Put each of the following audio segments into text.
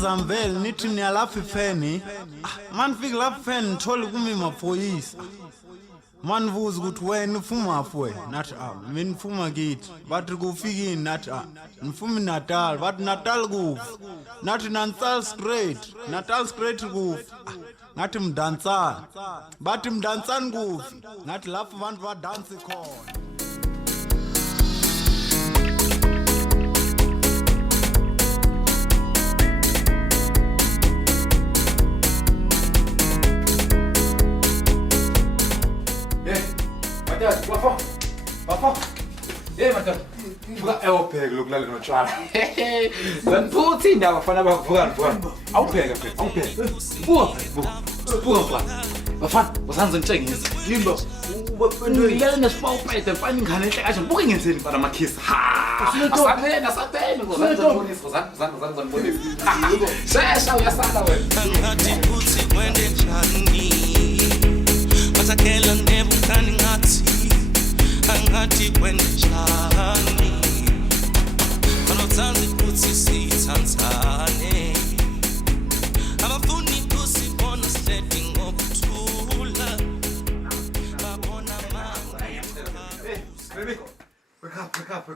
Zambel nithi niyalafi feni. Man fika lapha feni ngithole kumi maphoyisa. Man vuza ukuthi wena ufuma afwe. Nathi mina ufuma kithi. Bathi kufikini nathi ngifuma Natal. Bathi Natal kufi. Nathi Natal straight. Natal straight kufi. Ngathi mdansana. Bathi mdansana kufi. Ngathi lapho abantu badansi khona. Papa. Madoda. Vuka awupheke lokulala notshwala. Ngiphuthi indaba bafana bavuka. Awupheke mfethu, awupheke. Vuka. Bafana, usangizongitshengisa. Limba. Ngilele nesipawupete mfana ingane enhle kahle. Buke ngenzeni mfana amakhisi. Asatena ngizonibonisa. Shesha uyasala wena. Ngathi uthi kwende njani? Mathakela nebukhani ngathi angathi kwende njani? Anothanzi uthi sithanzane. Abafuni kusibona sledding ngokuthula. Babona mama. Baby, wake up.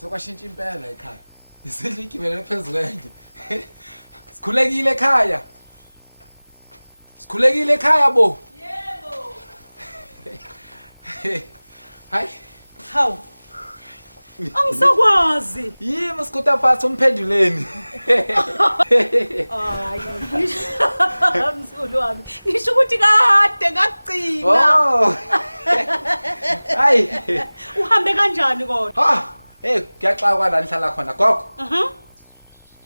Sokwashintsha impela ekhaya. Isidle igibele phezulu kanje. Sikhulekile ekhaya bo. Yebo. Hayi. Hawu. Angisakwazi. Yimo Skutaphatha umphenduleni. Hayi. Msulu wami. Ngisho ukuthi kade ngagcina. Oh. Hayi. Uhambe kanjani kodwa? Kuyaxaka kwala nihlala khona gogo.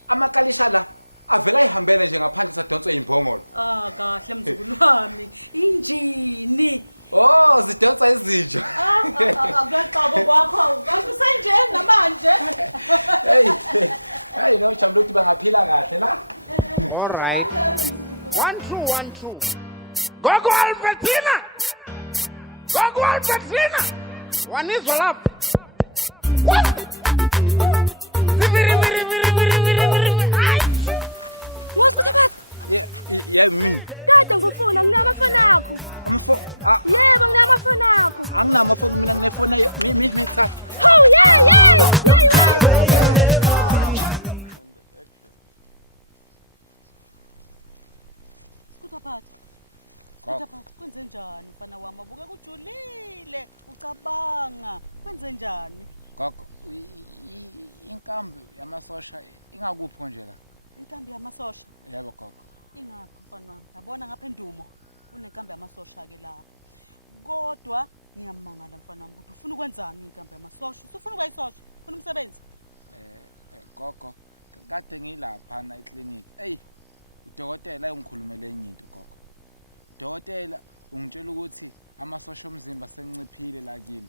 Amakalisha la avela ihambele nje ngaphandle sadonswe imbongolo. Kahle mzukulu wami. Injini. Oh, zidonsa izinja. Akuyaxaba kwakho. Kakusenje namanje. Hey, no chamlo ukuthi bangaphila kahle la. All right. 1-2. Gogo Albertina. Wanizwa lapha. Skutaphatha. Yeah, me. Kade ngifuna nginamafoni akho. Amafoni. Yebo nginamafoni akho. Anginamafoni mina nginefoni mi thatha. Oh yeah. Skutaphatha, kwenze njani mfana wami? Abuke kujulile, ucabanga. Kwenze njani? Gogo, inkambi yamasosha ingakuphi konje la? Inkambi yamasosha? Yebo gogo. Ingaphi mfana wami? Yabona ngapha endumo kunenkambi yamasosha ke lapha. Kodwa ngiyamangala mfana wami ukuthi ufuna ukwenzani inkambi yamasosha? Ufuna ukuyisosha? Ufuna umsebenzi? Gogo, kade ngilapha na eclinic. Udokotela ungikhulumele enye into gogo. Udokotela ungitshela ukuthi amasosha omzimba senciphile la kimi.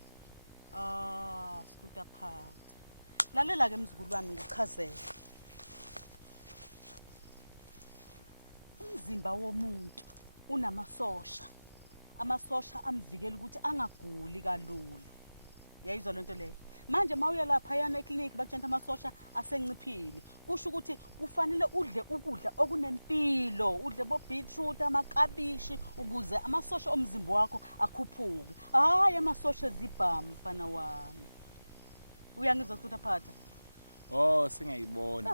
Skutaphatha. Lalela ke mzukulu wami ngikuchazela. Umzimba womuntu unamasosha. Amasosha amvikela ukuthi angaguli kalula. Yayizwa lento leyo. Manje mawuya lapha yana eclinic bakutshela amasosha asenciphile. Kusho ukuthi kufanele udle ukudla okunempilo, udle bo beetroot, amakabishi ukuze amasosha omzimba wakho akhuphuke. Hayi amasosha zibhamu mfana wami. Uyangizwa Skutaphatha? Oh, singayibona.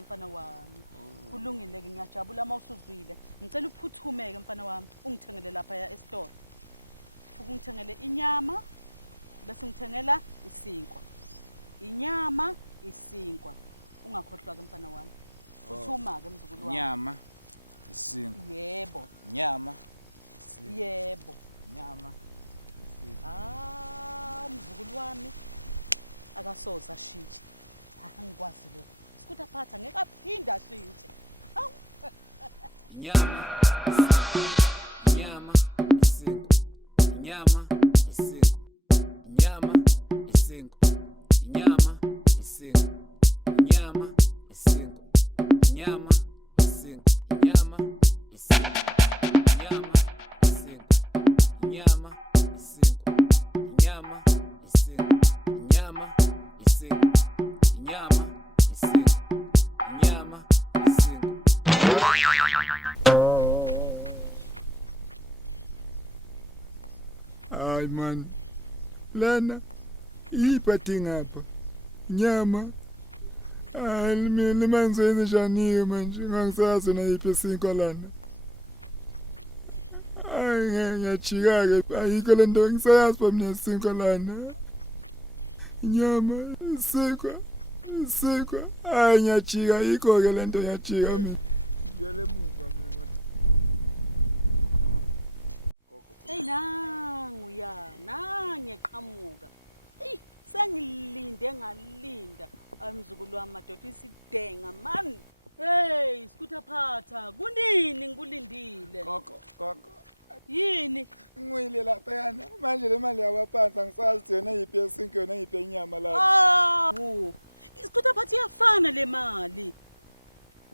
Mfana wami. Kulungile ke ngiyajabula mawusuzwile. Ngicela uphuthume ke mfana wami, ungithengele lapha ya e-store. Futhi ungithengele inyama bese ngithengela isinkwa. Inyama, isinkwa. Ungakhohlwa ke mfana wami. Uthuma ke mzukulu wami. Inyama, isinkwa. Yebo. Nyama. Yebo. Nyama. Mzukulu wami akasoza shintshe. Angikwazi lokho. Skutaphatha ngeke aphinda shintshe. Nyama. Isinkwa. Nyama. Isinkwa. Nyama. Isinkwa. Nyama. Isinkwa. Nyama. Isinkwa. man. Lana iphathi ngapha. Nyama. Mina mangizenze njani manje ngangisazi na iphi sinkolana. Ngiyajika ke ayikho lento ngisayazi ba mina sinkolana. Nyama sikwa ngiyajika ayikho ke lento ngiyajika mina. Ngiyele muva mina. Hey nangu ya, nangiqhamuka. Sengilinde ngalinda. Amzukulu wami madoda isidenga man. Hey, Skutaphatha, kunini ngikulindile? Gogo. Yini? Ngwile lapha yana. Manje le mali yabaphansi angisazi yona iphi yesinke yona iphi yenyama la. Skutaphatha iyafana le mali.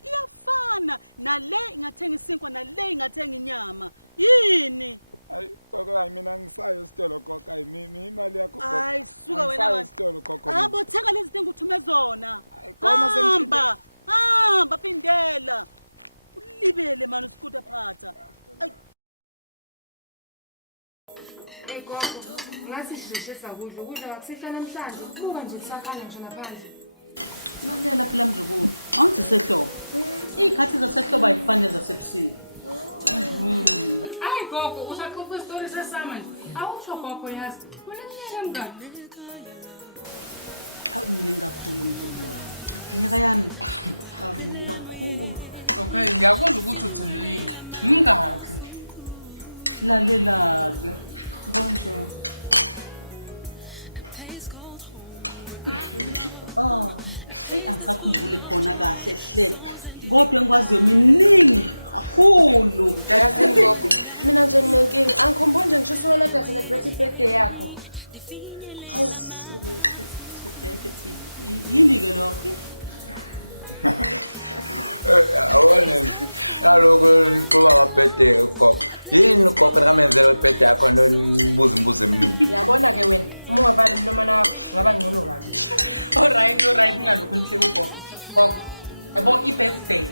Iyafana nale ingathenga isinkwa nale ingathenga inyama. Yini? Ay gogo hayi mina ngisayo isitolo gogo hayi imali yakho gogo. Ay suka wena manje. Isitolo gogo. Abo thenga lezi zinto ngithume zona. Hamba phindela. Ulibele manje Skutaphatha. Ay gogo, ngathi sisheshe sakudla ukudla ngakusihla namhlanje. Kuba nje kusakhanya ngisho naphandle. Malela phela mzukulu. Angithi sehlobo. Izikhathi zasehlobo ayifane zasebusika. Hayi gogo, usaxoxa isitori sesama nje. Awusho gogo yazi. Uneminyaka emingaki? Awumningi kakhulu mzukulu wami. Minyaka yami. Awumningi kakhulu. Okay, ngiyakuzwa ukuthi uthelelinga. Mingaki? Lalela-ke. Konjani? Angisakhumbuli khona kahle hle. Kodwa engikwaziyo miningi kakhulu. Yazi gogo, mina nje nginenkinga. Angikhumbuli nje ngisho usolada celebrate birthday yakho. Hawu, yini ke lokho? Awone naloko kuba ngabhede gogo yini gogo ngamenzela ibhede yakho nonibuza mina yabona ke wena uma ungavali umnomana wakho ngaba ngcono kabi. Alright ngalokho nihle kugogo. Gogo yabo i-birthday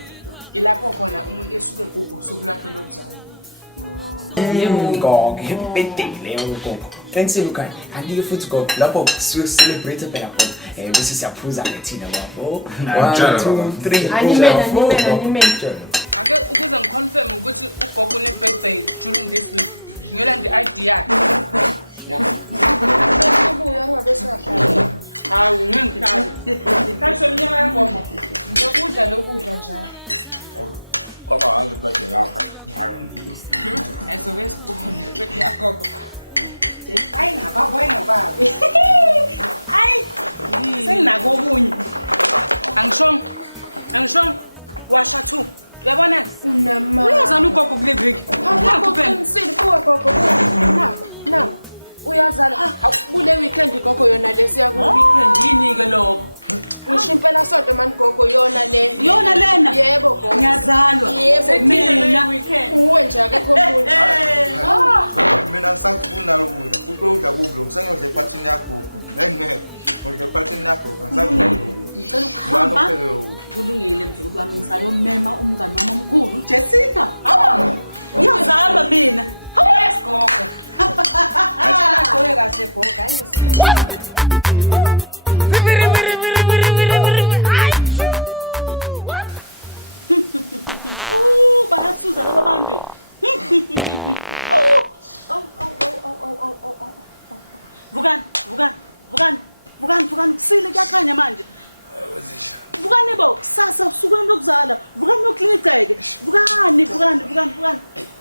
ilapho khona umuntu esuke gogo sokulapho lokuzala. Yebo gogo ibhede leyo gogo. Thanks Lukai. Andike futhi gogo lapho suke celebrate phela gogo. Bese siyaphuza ke thina babo. 1 2 3. Animela. Ake ukuze ngiconfirm ukuthi ugogo une birthday during this week. Ngiyela ndi ID yakhe. Yeah. Ubuya ngabe siyahlala. Hawu ngingithanda. Kasho mnyaka yagogo. Ngokudla lokudla njalo. Gogo hayi birthday yakho. Ayizobe sikubone birthday yagogo. Ay ngababi. Ay. Senginako okunye. Angishongo. Washa 2. Uyabona? Unama. Uyazana ugogo kule viki. Ngikuphela kuwa gogo. Nako. Uyazana. Kule weekend gogo yona lesiya ku Weekend yini ke lokho? ngisho impela sonto mani gogo yona le. Yona lena? Yebo gogo. Ngiyazalwa. Yebo mina weekend. Uwe nje akekho umuntu. Mina ngisakufuna lokudla. Ukudla kublo kusengidle ephathini yakho. Ngeke. Ngidle ephathini yakho. Ngisakufuna lokudla. Ngicela ukuhamba. Kulungile mzukulu wami ngisayomema umngani wami omkhulu Jessica. Ngiyazalwa mina. Yes gogo. Acha naqoke kahle gogo. Hayi bayasuza laba bantu. Vukani kusile kuyakhanya manje. Vukani bo kusasa usuku lokuzala. Vukani nokliniceke.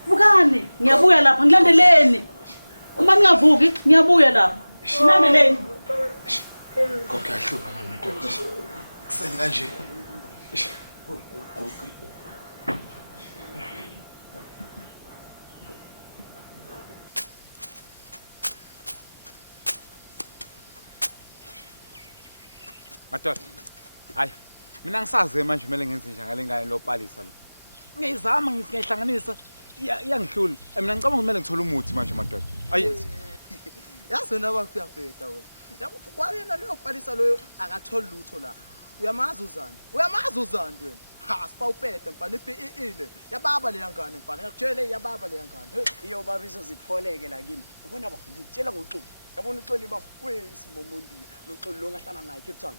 Vukani ngiyabuya lapha ngilandeleni. Uma ningavuki ngiyabuya lapha. Ngilandeleni. Gogo ayihlupa manje ndoda. Kuseni kanje. Madoda. Hayi, mina ngisaze manje kumele ngenze njani ngale ngane lopalisa lo. Ngiyizama ngiyihlanganisa iyangihlula. Mina ngicabanga kumele ngithole umuthi manje madoda. Ayithi. Yazi wena bafuyabheda wena. Yabo kwayena leyo palisa loyo akatholi lutho la. Uyamazi uzani? Uyamazi uzani wena? Ha, sipawupete mfana ile. Yababa le yangane mfana. Ngakutshela yababa le yangane. Iyo baba izozipholeke la kimi. Yabona bafo ngitshela ngoxolo. Yabona uxolo bafo kwesimomondi lo xolo lo ngahlala naye Cape Town.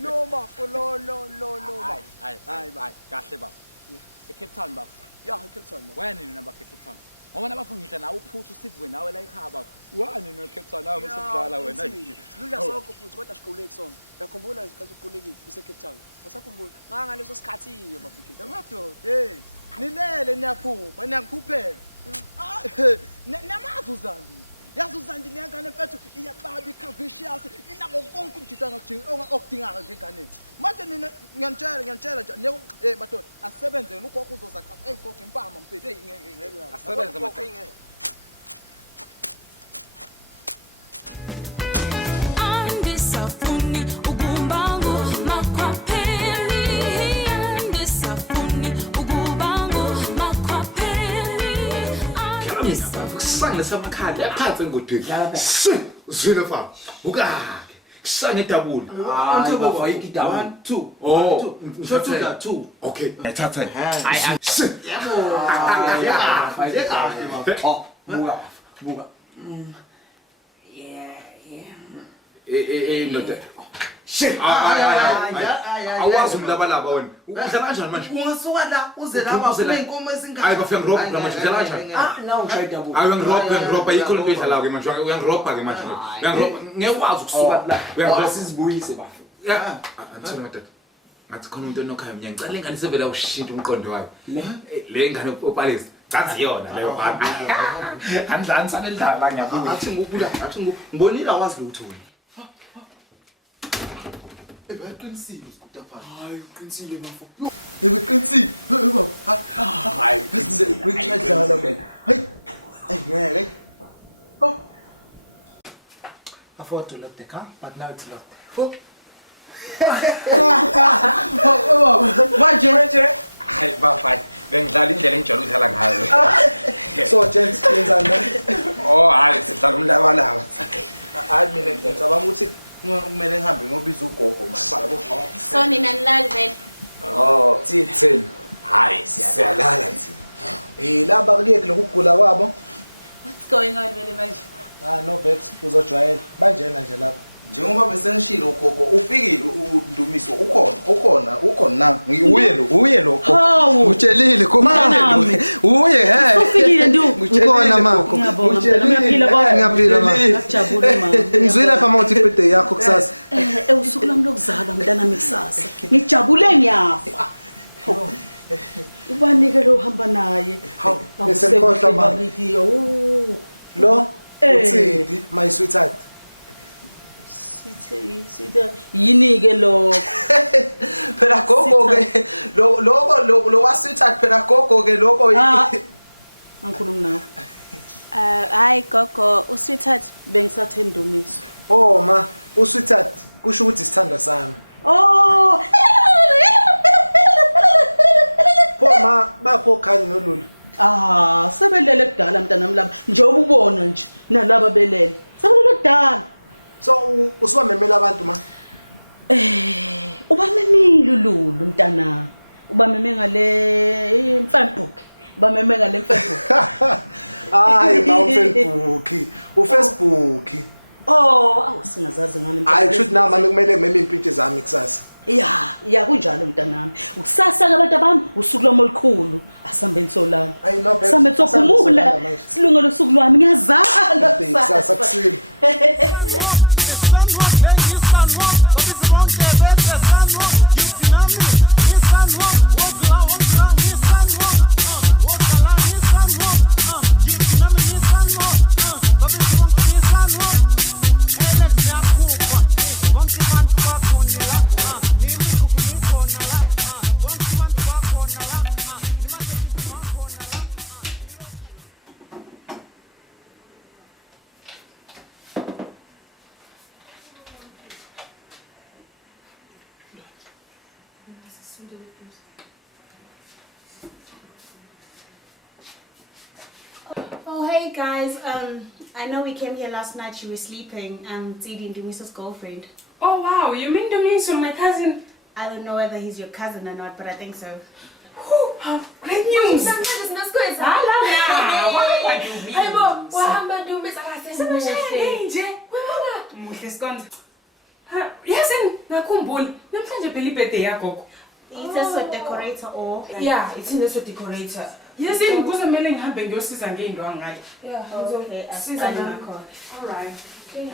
Lo bafo lo bafo. Hayi kahle bafo. eCape Town bafo. Ya Cape Town bafo. Wena nina bafo eCape Town. Ngoba nabafo ngisho nawe uphuthu usivuwe nawe la ekhaya bafo. Wani no Cape Town nawe usudlala wena. Siludla sokho futhi kodwa siqhubule kusona. Uyakhumbula isikhathi sokuqhulekile use Cape Town. Wasakhumbula ngaleso sikhathi bafo Cape Town. Madoda, nilele niyaphupha, niyangiphuphela. Namazi uzandi. Yazi uzandi leyangane mfethu iyababa ikhavicious inako konke umjita okudingaka njenganeni. Manje nina ngiyantshela nje madoda asebenzele ugogo uzozakha gogo impama mfethu asebenze madoda. Andisafuni ukumbango makhwapheli andisafuni ukubango makhwapheli Kusanga sabukhali yaphathe ngodweni. Uzwile fa. Ukake. Kusanga edabula. Hayi bafo ikidaba. 1 2. Oh, Shot 2. Okay. Thatha. Yebo. Buka. Ndoda. Shit. Awazi umlabalaba wena. Udlala kanjani manje? Ungasuka la uze laba kunenkomo esingaka. Hayi bafika ngirobha manje udlala kanjani? Now try double. Hayi ngirobha ikho into edlala ke manje. Uyangirobha ke manje. Uyangirobha ngekwazi ukusuka la. Uyangirobha sizibuyise bafo. Ya. Anthina madoda. Ngathi khona umuntu enokhaya mnyanga. Ngicela ingane sevela ushintsha umqondo wayo. Le ingane opalisa. Ngathi yona leyo baba. Andlani sanendlala ngiyabuya. Athi ngibonile awazi lutho wena. Ebaqinisile Skutaphatha. Hayi uqinisile bafo. Ebaqinisile. Baba. Hayi Kuyadlala mina. Hayi. Ngeke. Oh. I thought to lock the car, but now it's locked. Oh. Manje Hayi bafo. Bengidlala indlela enjalo udlala ngayo. so gents yenzani? Oh hayi sidlala umlabalaba. Hayi mina ngicabanga ukuthi kumele ngihambe ngobiza ugogo manje yabo. So nina nilali vele. Oh, thini. Hayi siyalala nje. Laba kuyeke lokugula kwabo. What's going on vele manje? No babes uzojwayela. Banjena nje lapha. Njengoba besengishilo ugogo ufikile uNdumiso ukhona na uye lo utshelile kumama uye he Ufikile ndu. ukhona mama ngiyaphila mama Ngiyajabula mama. ngizwile lapha mawuthi birthday yakho kusasa Usuku lami lokuzalwa mntana kusasa. Ngijabule ngiyafa. Ubanike lo uhamba naye. bese ngikhohlwa mama lo utsidi my sweetheart Sithe yini ke lo phela gogo ke lo wa sweetheart phela gogo ke lokho angikhulumi nawe. Hayi gogo usweetheart Bengisathe Ndumiso. oh ma usweetheart kusho ukuthi isithanda sami Oh Poma bapho khanye nolulu sebelele kudala mntanami laba njengoba ubona nje nalaba belele. Sebelele kudala. so usuba memela abantu ma Ubamemile uLulu mntana. Ubameme ngale imfambuki. Ubameme ngale imfambuki. hayi ma uFacebook Singazazi ngane. hayi kushuthi na mama kumele ngimeme impintshi zami kusasa Ya kunjalo mntanami. Ukusasa ke abantu abami usuku lwami olukhulu asambe nsolana. Sambe sophumula. Silungelo usuku lwami ngiyazala kusasa kusile. Oh hey guys, I know we came here last night, you were sleeping. Zidi Ndumiso's girlfriend. Oh wow, you mean Ndumiso, my cousin? I don't know whether he's your cousin or not, but I think so. Great news. Hayibo, wahamba Ndumbisa kahle nje. Webona? Muhle Skon. Yazi ngakhumbula namhlanje phela ibirthday yagogo. It's a decorator or Yeah, it's in the decorator. Yazi ngizomela ngihambe ngiyosiza ngeindwa ngale. Yeah, okay. ngizosiza ngakho. All right. Okay.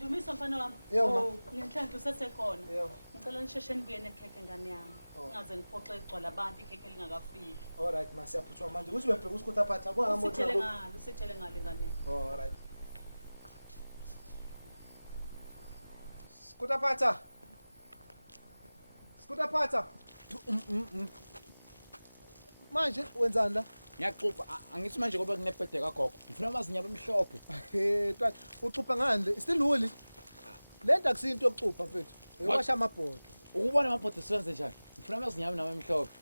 Dumisa mfana wami. Yebo. Ngenhlanhla usesekhona. Yebo. Ngicela nisheshe nibuye nekhekhe ngane yami. Ungaze ngiphoxe igcwala abantu ikhekhe lingakafiki. All right, masiyaphuthuma manje. Ukuthi ubheka uSkutaphatha abona Usithele ngalo, usithele ngale ngane yami. All right. Skutaphatha. Skutaphatha. Manje wenzani la? Ngiyaqupha angithi manje ngoba kunebhede kagogo. Ngifuna amazinyaba emhlophe. Tata, ucupha ngande. Still wuli. Lento akusinto yokucupha mfethu. Ewasha amabhodo. Ukubona amabhodo senze njani? Ngifuna amazinyaba nami emhlophe.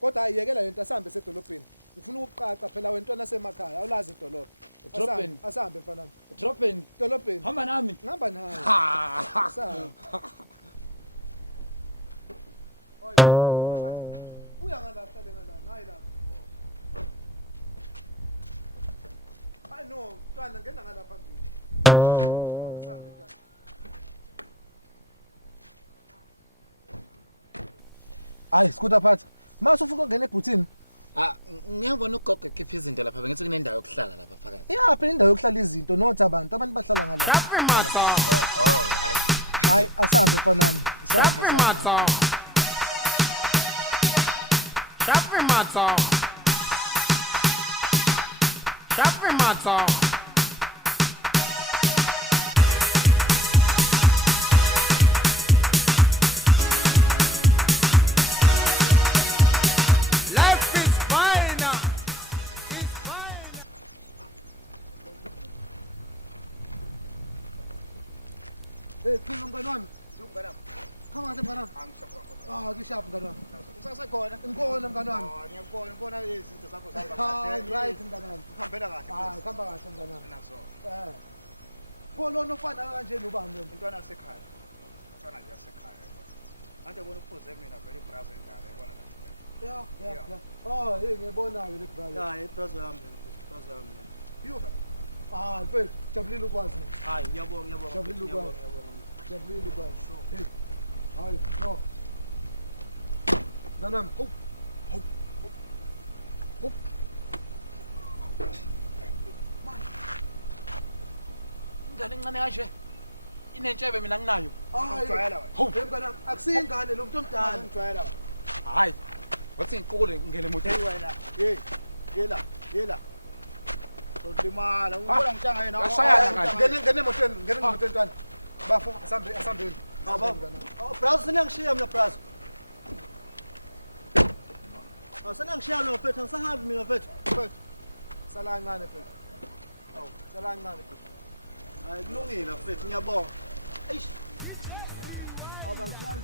Kodwa ayiyekela lento asambe esedolobheni. Ngifuna ukuqaqa phela wentwana asemakhaya. Awulazi idolobha. Edrobheni. Asambe mfana wami. Edrobheni. Dolobheni. Hamba nami. Ngihamba nawe. Asambe. Buya ngala hlale ngala. Hayi lapha. Hayi no, mntwana ngena ngala phambili. Asambe mntwana. Hayi Skutaphatha. Mase ufuna ukungena ebhuthini? Ngiyabona ugogo ekhipha izinto lapha ngithi kunendawo yokuhlala lapha phakathi. Yaphi indawo yokuhlala izinto nothi abantu bahlala ngala. Lapha matha. Hayi asambe mfanami. Lapha matha. Lapha matha. Lapha matha. Phila mngani wami. Khama ke mngani wami. Ngishapha mngani wami. Usasekhona? Ngikhona mngani wami. Ngiyakubona izinto zakho Right mngani wami. Uhambela kahle. Khamba kahle mngani wami. Naso. Polo nofana kanje nobani wena? Intwana yasekhaya. Intwana nje yasekhaya yabona. Ande bona ukufuze mina vele ibrazo endala yabona la. Yeah. Oh, hey ngiyabona ke le brother. Hayi ibrazo yami ibrazo yami. Yo. Mfethu, jabulile ukwazi mina. Hayi ngiyabonga Jabulile ukwazi. Jabulile ukwazi. Hey. Hayi, no. Mngani wami. Hop. Ingane encane kanje. Inentshebe mina nginayo. Ngijwayela Hawu, mngani wami, akusingane lo muntu omdala. ngijwayela. Hayi. Wathi ngiqukule ngene emotweni. Wena. Hey. Yela. Ulimala. Ubona ngitshanga yena. Washayana kahle. Ngene emotweni ntwana. Bafo, asambeni. Baba. Brazo senangishiya mina brazo. Asenangishiya lo mfethu angisahambi mina mfethu. Sala kancane mfethu. Hawu, sala kancane mfethu. Hayi kulungile mfethu ngiyabonga. Eish. Awubangishaya.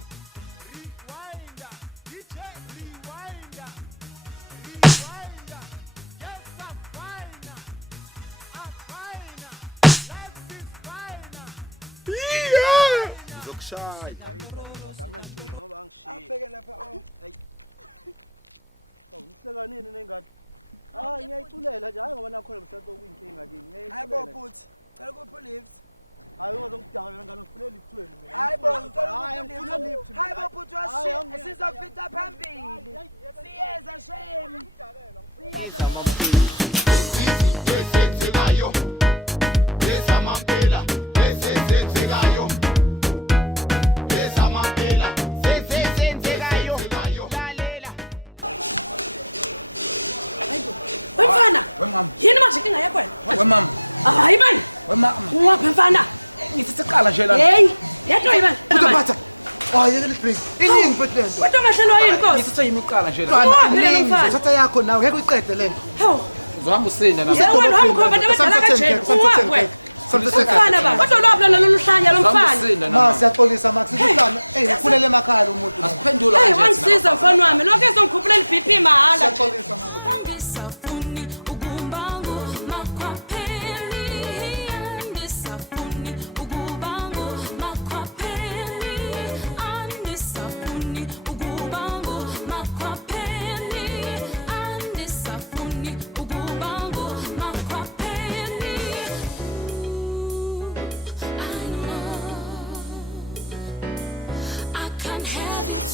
Ngizokushaya anginankinga ngoba angishiye. Afike lapha. Hayi. Ngihleka nini nengane? Hayi ngiyayiculela nje hayi ngoba nakhona mhlawumbe okuyinkinga kimi. Hayibo bhuti, cela kuphi lift? Hayi ungazongidangala ngane ngifune lift wena mina. Hayibo, ngicela Hayi kuphi ngifuna lift. lift? Hayibo bhuti washiya, sizofita phambili. Siyeza shame. Esenzekayo esamampela esenzekayo esamampela esenzekayo lalela Wemfana. Wemama. Yini manje inkinga yakho wena? Wemama. Hayi man. Wemama. Ungaphi mfana? Ngithi siqala nje la. Hey, yedwa yini man? Skutaphatha. Yeke le drink. Iningi mfethu lento. Kodwa ngahlelwa yini Nkosi? Ngithi seyimiqala nje la. Ungaphi le Iningi, mfana? thatha yakho nawe ngeke uyiqede lento. Hawu, Uzohamba usinda na. Yebo wena hamba khona abantu abadala kanje. Ungakwe. Umfana ba. Kodwa lo abulala loluhlanya lomfana. Ma siyaxolisa Max uhlala ukhulele emakhaya lo muntu. Asiphendula nje. Hey wangisiza mfana wami. Lokho ezongikhuphula iBP mahala. Siyaxolisa Ma.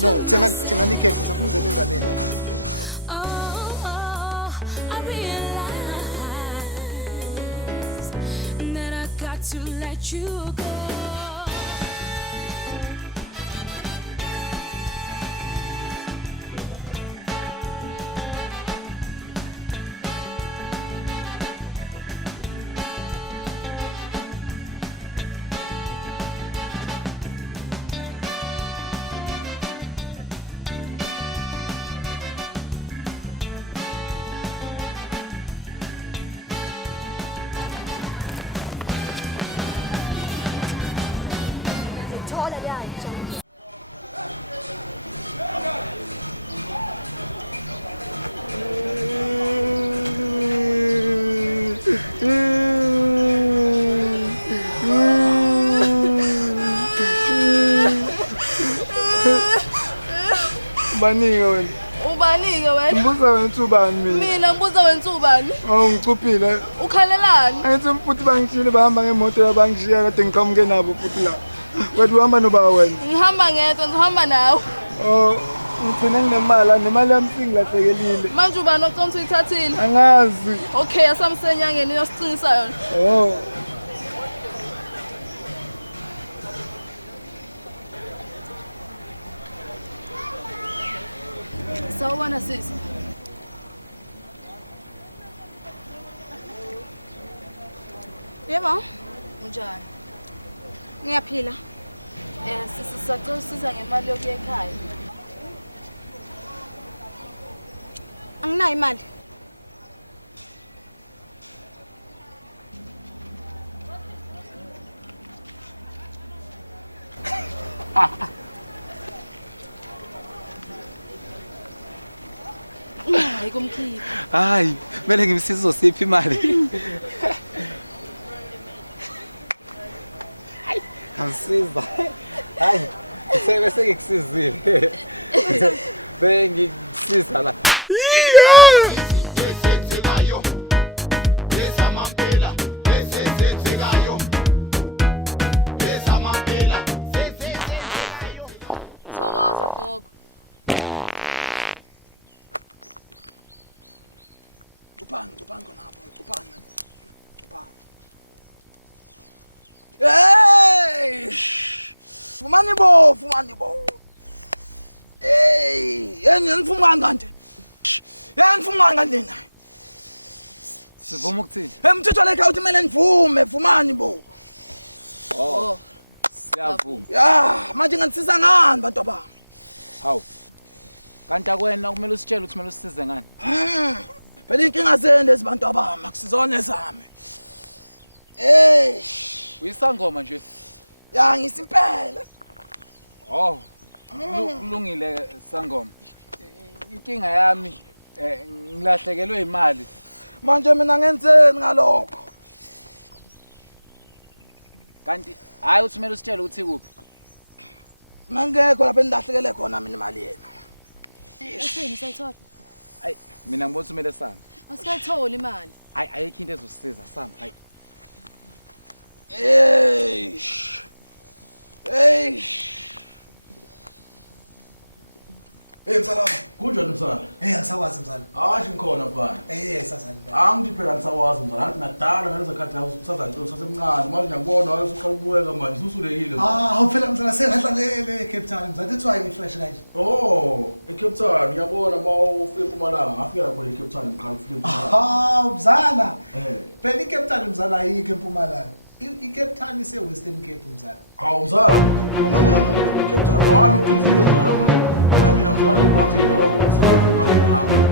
No, thenga nikhekhe safuna ungena enganeni la. To let you go. Baningi wena. Ubaningi wena? Ngibuza wena ubani mina? Mina ngibuza wena ubani? Oh ngicuphile. Ukhalelani? Angithi mfuthi bangishile bahamba ngemoto yabangishiya kade ngiqhamuke nabo futhi la. Wena uhamba noba wena? Ngihamba ngedwa, ngihamba nawe. Oh ngithina nemali yami singilahlekelile. Manje ubani oconsa uyithathile? Angazi. Okay, asamsenyangeni yosicingisa yona. Oh. Sawubona sisi. Yebo. Unjani? Ngiyaphila. Sisi sacela usiza ngemali yokuya ekhaya. Anginayo imali. Hayi kumkhipha. Hayi, mele ngimsize uzosipha imali. Hayi, angisiza. Hayi, bese ngikusizile. Bengikusiza la. Esenzekayo. Esamampela. Esenzekayo. Esamampela. Esenzekayo. Thokoza gogo. Upanga napho, upanga. Hey! Fumani bo. Hey, yena nifuma ngante. Yena nifuma ngante na. Sivuma ukuthini? Umthetho lekha uthi kumele nivume, fumani bo. Oh. Siyavuma. Ya, manje ngisisa ngani bantu abami? Hawu. Kanti akwena kumele usitshele ukuthi kumele usisize ngani? Phela inkinga zenu lezibantu abami akusizone zami. Hey, Uyisangoma nje. ya ngisimpela. Oh. Kulungile sangoma. Inkinga yami ngilahlekelwe imali. Manje mina ngenzeni ngalokho? Kanti hayi uthi kumele usitshele ukuthi kuphi? Ngangekho lapha endahlekele khona mina imali yena. Usini sayithola? Hayi, mina ngibona kumele sami. Asayithola imali. Hayi ayikho into ezosisiza sami, hayi. Hey. Hey msala. Kunjani msala? Hey angisakwazi msala. Ashi ngikhona mfana. Sasani. Angithi phela ngisakwazi msala. Ngathi nakudala ngalezi khathi usazantula sasemncane. Manje ngiyakubona wasuqala ubuyeka manje usulekile. Phela msala sengahlangele eCape Town. Mzathi thiwa ngifresh kanje. Oh, eCape Town ngiyabona mawufika eMpumalanga. Ngafika khona eCape Town ngiqala ukufika eMpumalanga. Mzala. Phela iCape Town mzala ayikho eMpumalanga. iCape Town ise Western Cape mzala. Hawu mzala. Cape Town wami uqinile mzala manje. Mina mzala ukwamile. Sifika eMpumalanga.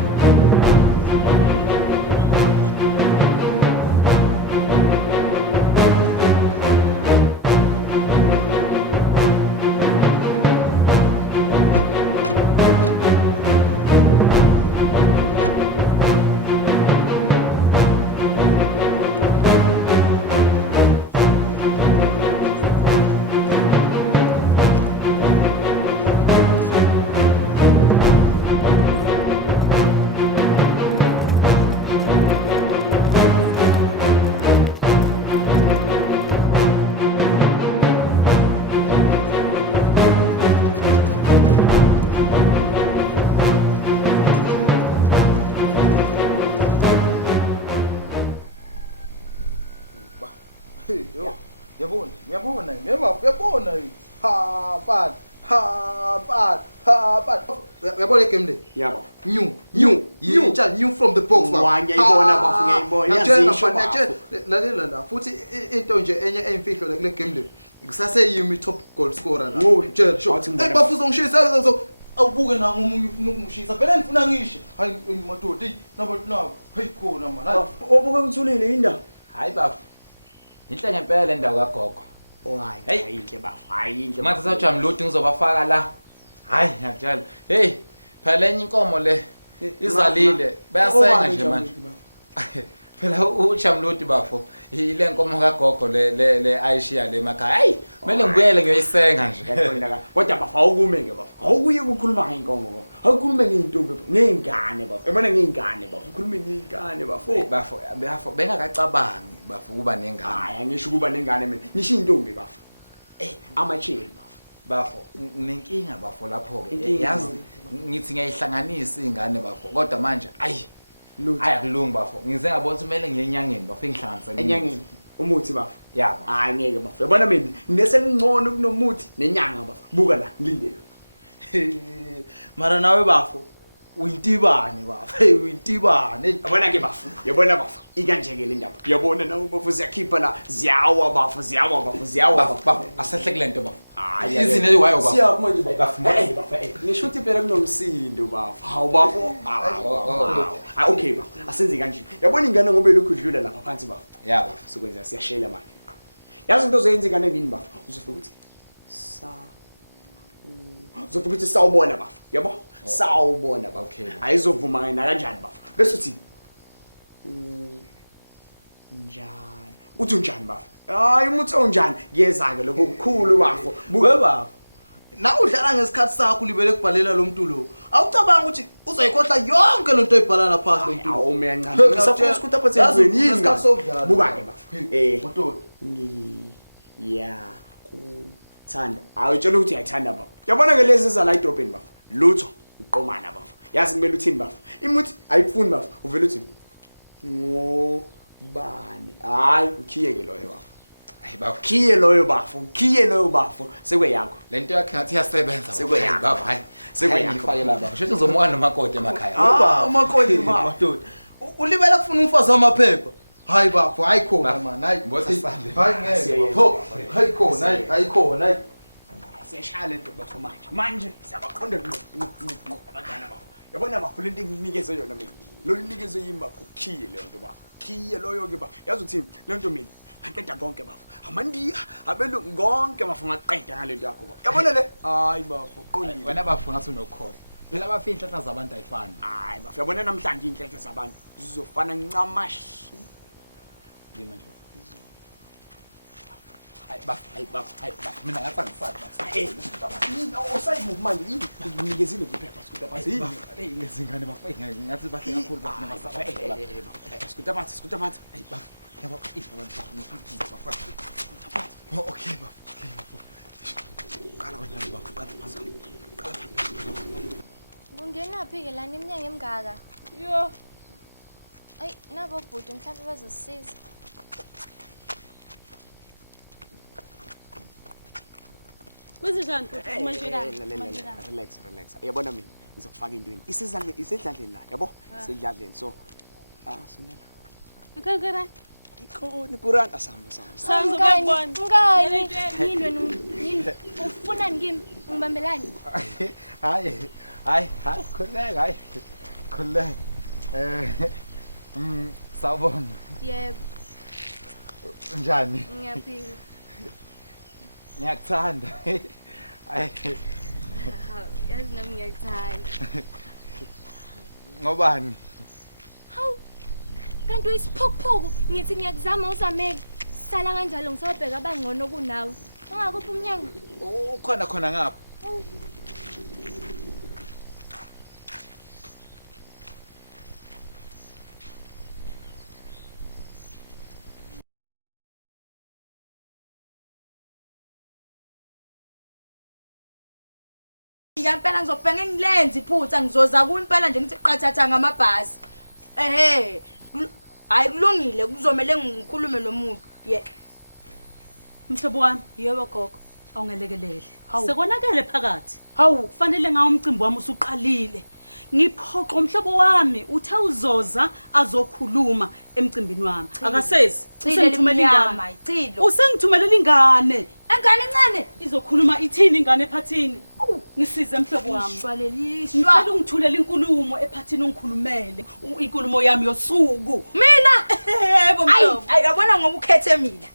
Uyabona ha bad uyabona igame le yabo new from the box wangiyayibona bafu ngiyayibona yazisho lalela la futhi into nje enye eyimfihlo la kule game le kusaseyimi top goal scorer la tshela sho bafuza ngishisa awubuke na ngomunye ufuna ukungishisa vele ngifuna ngisho hayi madoda nabantu nabo hey khona man obuke uthulile indaba hayi bafu inhle ngempela le ndawo kagogo hayi ayinhle bafu ayinhle manje sajamludi ngizobafaka la hayi ngiyakutshela hey phela lenye inkomo le izalile bayasenga nje manje phela uchamludi bafo ile nkomo kagogo le ayishiya le emakhaya hayi kumele ngibuyele ngiyoyisenga nje kodwa bafa awukume ke bafa awukuye ukukhuluma ngeenkomo awukhulume ngeintombi neingane bafa ebona ngeingane bafa ukhulume ngeingane bafo bengakacabangi bafo kuba nengane hayi angisho kuba nengane mina ngisho intombi bafa amachili bafo nenkinga bafo lapho ke yazi ngithi ngiyihlanganisa izingane bafo kodwa manje ayi akulungi bafo ngize ngabona kumele ngiyenyangeni bafo ngihlanganise enyangeni umuthi bafa yabo hayi ngeke bafa yabona mina nginesengcono kunomuthi nenyanga bafa buka la ngilindele mara nawe bafo uyintibane bafa uyintibane yabona ke bafa yabona bafa ikanjeke le ndaba yabona nawe bafa siyakhipha la ziyawa bafa asehle kulento bafa hayi izinto eziwayo bafa siyakumanje bafa ngisho ukuthi phela kunomsindo bafa hawu bafo okay bafa asenze kanje yabona ingane ngobe lokhu idlula lapha phansi bafa yabo sokwenza siyashela manje yazi into ozoyenza ingane ngini bafa uzofika ukuthi uzofika ukuthi sawubona bafa yabo sawubona bafa okay ayizovuma ngena kanjani bafa bese uthi njani uthi unjani bafa hayi umuthi onjani kuyeza ke lokho kukhulu bafo buke bafa na udlala ngesikhathi sakho libele kubhalela lo muntu lo awucabanga ukuthi uzayikhohla yonke lento oyibhala lapha lo muntu awu meyancane ngisafuna Skutaphatha endweni yini buka ke bafa madoda ya kuthanda awutshela ukuthi uyayithanda bafa yabona ke lezi za la idropeni bafa lutho uqomana bafa yazi kumele uthini bafa imuthi ayikufuni bafa uvela uthi ngobani hayi ukhiye ke loyo bafa hayi bafa khiye loyo bafa sekweyakho lento yakhe ngathi iyasebenza sekweyakho bafa hayi sekweyakho bafa shothi ngizomuka nomakoti emakhaya umakoti madoda ulibela kufuna umfazi wamaphepha hayi bafa hayi khona man hayi hayi khona hayi khona siyashaya lento bafa manje siyabaqonda abantwana bafa yabona bafa lento enginikeze yona mina lo inikeze yimba ukhiye le nto bafa khiye loyo ke bafa yazi uthini lento mina aqeda konke bafa amandiya abelungu konke bafa ngaqeda ngalento yakho bafa yabona le hayi bafa qondile wena bafa ngathi unokhola phela bafa inhlanhla zabantu ayifani hayi bafa yabona namhlanje inhlanhla zabantu zizofana ncamashi yini manje hayi bafa mina ngathi angisathi mina osayibuka manje yini nginikezile iphepha Skutaphatha yini lezi ngane bafa ngathi bahle kakhulu bafa namasaba Skutaphatha hayi bafa yabo bafa okay bafa qala kanjani bafa qala phasa kungenaphi ke lana iminyaka emingaka yo ayi nabo bhuti mhlawumbe bazosisiza kwenzenjani manje la relax yabona mina ngizokufaka intweni isedladleni la yabo isedladleni so sondela ngakara ikhona Quran asamba ngani yini wena yini ufuna ngimi ngibambelani hayi khuleka hayi khuleka sawubona yebo njani ngiyaphila ngiyakuthanda yazi nami ngiyakuthanda ngobani hawu kanti uyisiphokuphoku ngithi ngiyakuzama uzameke sala kanjalo ngisawubheka abangcono kunawe ungakuphi umnyango ukhona khona ngapha Yampela ngizofika ngilenze iphutha ngizoza kumpela nje ngithi qathatha ngamabhasi. Hayi kulungile kuzomela ngikhulume nomuntu. Mhlobo wami, Yebo gogo. awungelekelele. Sekonakele phakathi. Hawu, Kufanele ngawo umcimbi wami usuqalile. Ngiphoqa umhlobo wami uthi uzoza azokhuluma emcimbini wami. Akasezi. Usengithumela ingane. Usengithumelela ingane. Engane encane izokhuluma ithini ingane ephathini? Ngisize mhlobo wami. Ishwaleliswa. Ngicela ungithulela inkulumo ephathini ongikhulumele. Inkulumo yami yosuku. Mina? Yebo mhlobo. Ayi yabona ngoba ukhethe mina.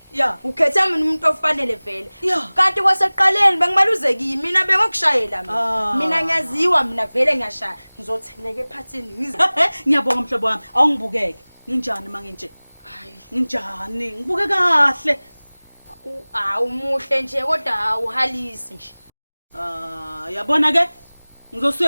Ukhethe mina umuntu ofanele vele. Kanti kwaseqaleni bengimaluze kimi mina bengokushayela mina. Mina ngiyaziwa mina vele ngiyashaya. Ngizotheleka ephathini Ngiyabonga mhlobo wami. Awungibukeke. Nginjani manginje? Nginjani? Ngibuke kahle. Umuhle nje kodwa awuhalisi nje. Yabona ke ngizosuke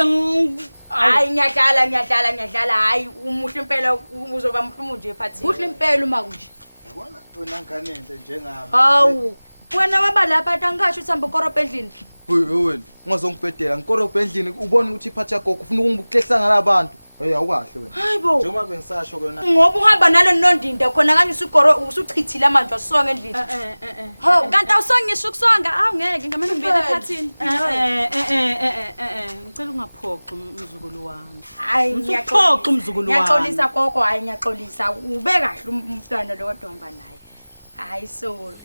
hayi ngiyadlala hayi umuhle impela uzoba mhlumu nje ephathini. Kuhle impela uma kunje. Yabona wena ngane enhle njengami. Hawu wena waba lapha tangasho uthamba korobha endlini. Wena ungazongibhedela ngikorobha endlini ubone ukuthi iphathi yakho ufuna ukungibukhlekisa ngalabantu. Awukahle wena. Hayibo. Njengoba bengisasho kona. Ngoba uhamba nalo nondinda khona kanye usuchithile manje wasonga endlini. Hawu kanti awusonga ngisho ukusonga ngeke ngamane ngibele ephathini. Ngicela ungaphoqi umzukulu wami. Hayi ngiyaphoqa umzukulu wami. Ngiyaxolisa gogo hayi ngiyaxolisa ube kahle umntwana lo kodwa hamba naye. Hayi sorry.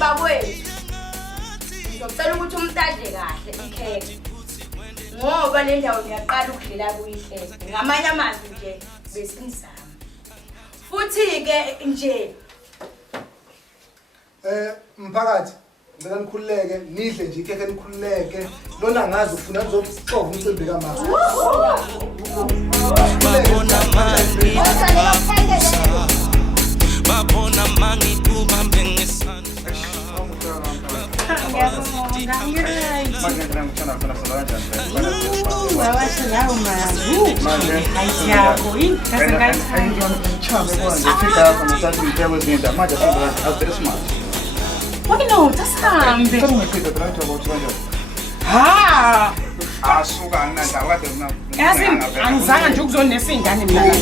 Bakwethu. Ngicela ukuthi umtadle kahle ikheke. Ngoba le ndawo ngiyaqala ukudlela kuyikheke. Ngamanye amazwi nje besinizama. Futhi ke nje mphakathi ngicela nikhululeke nidle nje ikheke nikhululeke lona ngazi ufuna nizocova umcimbi kamama. Babona mangi kubambe ngesandla. Angizange nje ukuzonesa ingane mina.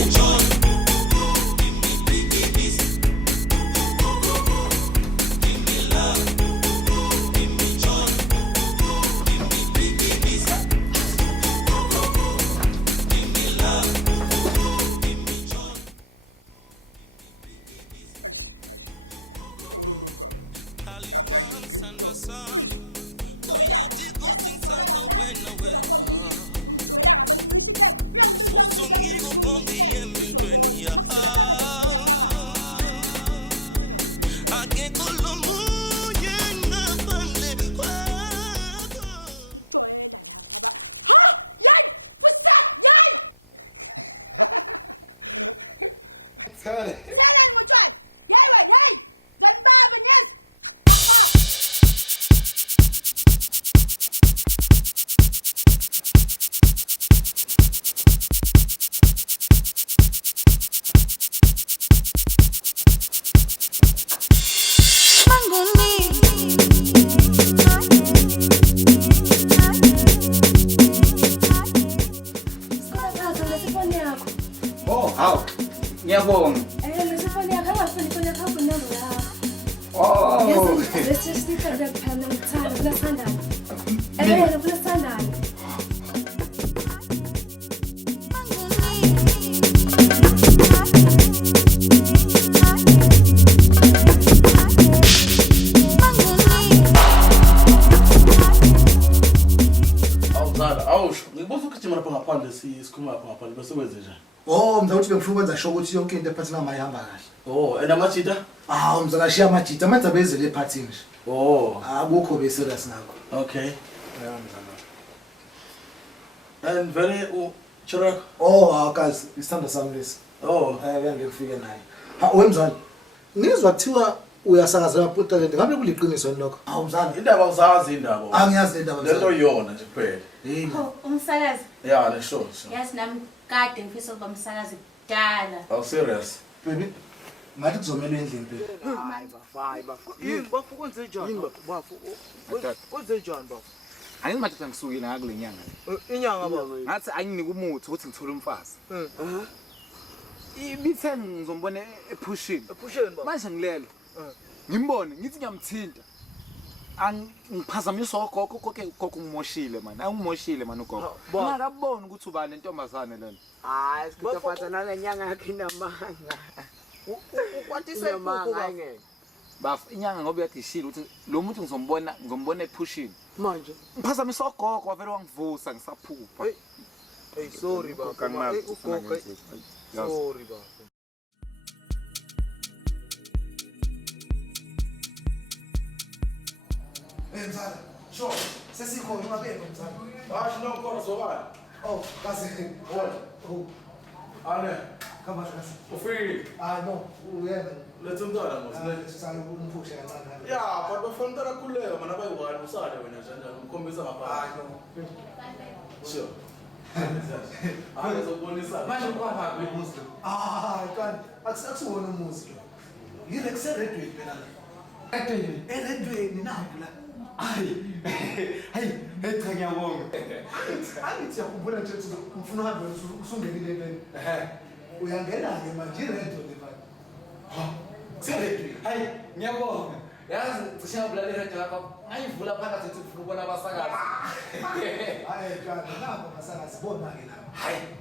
Ngiyabonga. Lesifoni yakho angafuni ifoni yakho kunamba la. Oh. Let's just stick at that panel time. Let's find out. ngapha bese wenze njani? Oh mzala uthi bengifuna ukwenza sure ukuthi yonke into ephathina mayihamba kahle. Oh, and amajita? Mzala shiya amajita manje abeze le party nje. Oh, akukho be serious nakho. Okay. Mzala. And very Chirag. Guys, isithanda sami lesi. Ngiyangifike naye. Wemzala. Ngizwa kuthiwa uyasakazela putalent ngabe kuliqiniso lokho? Mzala. Indaba uzazi indaba. Angiyazi indaba. Lento yona nje kuphela. Umsakazi. Yeah, le sure. Yazi nami kade ngifisa ukuba umsakazi kudala. Oh, serious. Baby. Ngathi kuzomela endlini baby. Hayi bafu. Yini bafu kwenze njani? Bafu. Kwenze njani bafu? Angimathatha ngisukile ngakule nyanga. Inyanga baba. Ngathi anginike umuthi ukuthi ngithole umfazi. Ibithe ngizombona epushini. Epushini baba. Manje ngilele. Ngimbone ngithi ngiyamthinta. Angiphazamisa ogogo gogo ngimoshile man. Angimoshile man ugogo. Ngakabona ukuthi ubani lentombazane lena. Hayi, Skutaphatha nalenyanga yakhe inamanga. Ukwatise iphupho baba. Baf inyanga ngoba yadishila ukuthi lo muntu ngizombona epushini. Manje ngiphazamisa ogogo wavele wangivusa ngisaphupha. Hey sorry baba. Ugogo. Sorry baba. Mzala, sure. Sesikhona ungabekho mzala. Hayi no khona zobani. Kasi Ale, kama kasi. Ufiki. No, uyena. Letha umntwana mos. Sisale umphusha kancane. Yeah, but bafuna umntwana akhuleka mana bayi-1 usale wena njalo umkhombisa ngapha. No. Sure. Hayi uzobonisa. Manje ukwapha kwemuzi. Kanti akusiwona umuzi lo. Yile kuseredweni phela la. Eredweni nakho la. Cha ngiyabonga. Angithi yakhumbula nje ukuthi ufuna uhambe usungenile leni. Uyangena-ke manje iredo le manje. Kuseredweni. Ngiyabonga. Yazi cishe ngabulala iredo lakho. Ayivula phakathi ukuthi ufuna ukubona abasakazi. Kanti nabo abasakazi bona-ke la.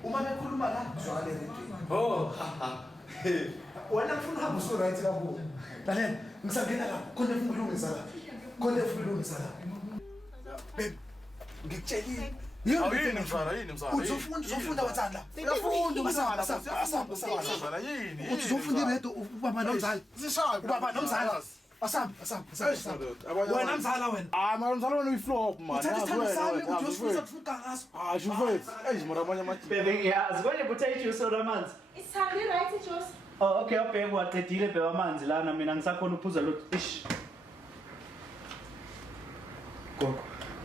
Uma bekhuluma la kuzwakala eredweni. Wena ufuna uhambe usu-right kakubo. Lalela ngisangena la khona ufuna ukulungisa la. Khona ufuna ukulungisa la. Babe, ngikutshelile. Yini mzala? Uzofunda wathanda. Uyafunda asamba. Yini? Uzofunda iredo ubaba nomzala. Ubaba nomzala. Asamba. Wena mzala wena. Man mzala wena uyiflop man. Uthatha sami ukuthi uyofunda kufuka ngaso. Shufet. Mara amanye amathi. Bebe yazi konje potato juice or amanzi. It's hardly right juice. Okay, ubheke waqedile bhe amanzi lana mina ngisakhona uphuza lo ish.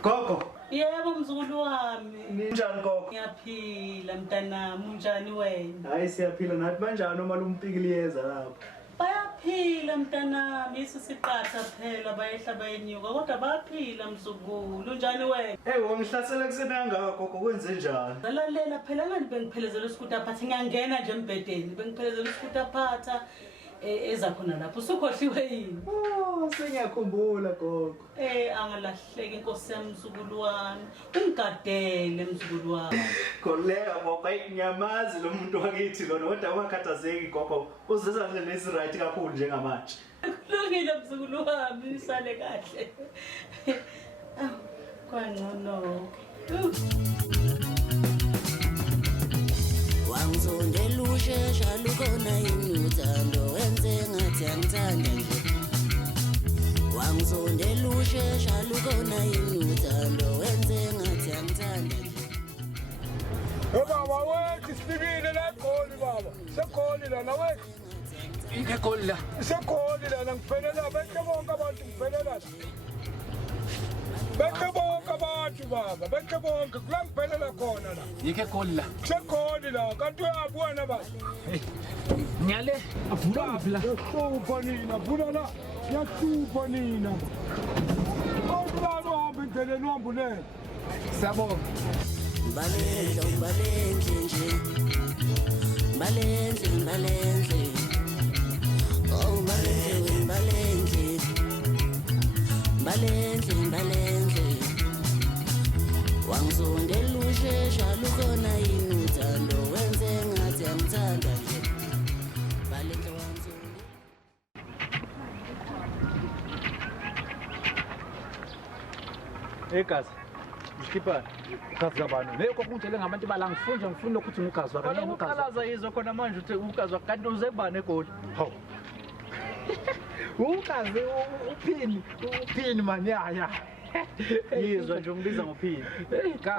Gogo. Yebo mzukulu wami. Ninjani gogo? Ngiyaphila mntanami, unjani wena? Hayi siyaphila nathi banjani noma lo mpikili yeza lapho. Bayaphila mntanami, isisiqatha phela bayehla bayenyuka kodwa bayaphila mzukulu. Unjani wena? Hey wongihlasela kusena kangaka gogo kwenze njani? Lalela phela ngani bengiphelezela uSkutaphatha ngiyangena nje embedeni bengiphelezela uSkutaphatha eza khona lapho usukhohliwe yini? Sengiyakhumbula gogo. Angalahleki inkosi yami mzukulu wami. Ungigadele mzukulu wami. Koleka gogo ngiyamazi lo muntu wakithi lona kodwa ungakhathazeki gogo. Uzizwa nje lesi right kakhulu njengamanje. Kulungile mzukulu wami isale kahle. Kwangcono. Wangizondela ushesha lukhona yini uthando wenze ngathi angithanda. Wangizondela ushesha lukhona yini uthando wenze ngathi angithanda. Baba wethi sifikile la goli baba. Segoli lana wethi. Ingegoli la. Segoli lana ngiphelela bonke abantu ngiphelela. Bonke abantu baba, bonke kula ngiphelela khona la. Ingegoli la. Segoli la kanti uyabona baba. Ngiyale avula la. Yasupha nina, vula la. Yasupha nina. Awulalo hambe endleleni uhambulela. Siyabonga. Balendle nje. Balendle. Oh balendle. Wangizondela ushesha lukhona yini uthando wenze ngathi angithanda. Balendle wangizondela. Egazi. Skipper. Kazabana. Leko kungitshele ngabantu bala ngifunda ukuthi unegazi wakhe. Kaloku uqalaza izwa khona manje uthi ukazi wakhe kanti uzebane kodwa. Hawu. Ukazi uphini manyaya. Yizwa nje ungibiza ngophini.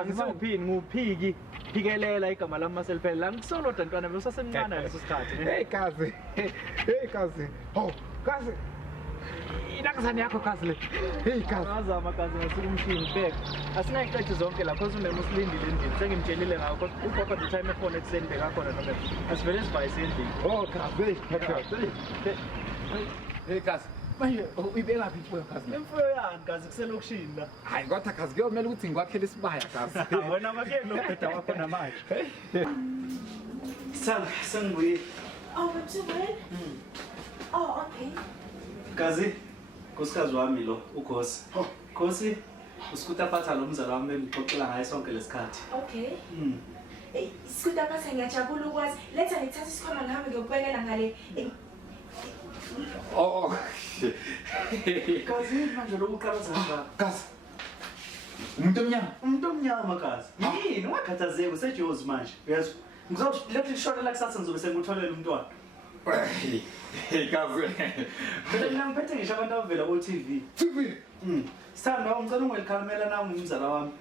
Ngisuphini nguphiki. Phikelela igama lami maseliphela. La ngisolo dantwana besasemncane ngaleso sikhathi. Hey kazi. Hey kazi. Hawu, kazi. Inakazana yakho kazi le. Hey kazi. Ngazama kazi ngasikumshini bheka. Asingayixexe zonke lapho usunemusilindile endini. Sengimtshelile ngakho ugogo the time ephone ekuseni bheka khona noma asivele sivayise endini. Oh kazi. Hey kazi. Manje uyibeka phi kazi? Imfuyo yami kazi kuselokishini la. Hayi kodwa kazi kuyomela ukuthi ngikwakhele isibaya kazi. Wena make nobheda wakho namanje. Sengibuye. Oh, Mthembu. Oh, okay. Kazi, nkosikazi wami lo, uGosi. Gosi, uSkutaphatha lo mzala wami engixoxela ngaye sonke lesikhathi. Okay. Skutaphatha ngiyajabula ukwazi. Letha ngithatha isikhwama nami ngiyokubekela ngale. Oh. Kazi manje lo uqalaza ngapha. Kazi. Umuntu omnyama kazi. Yini wakhathazeka usejozi manje. Uyezwa? Ngizolokhu ngishona la kusasa ngizobe sengitholela umntwana. Kazi. Phela mina ngiphethe ngisho abantu abavela ku-TV. TV? Sithanda ngicela ungwelkhalamela na ungumzala wami.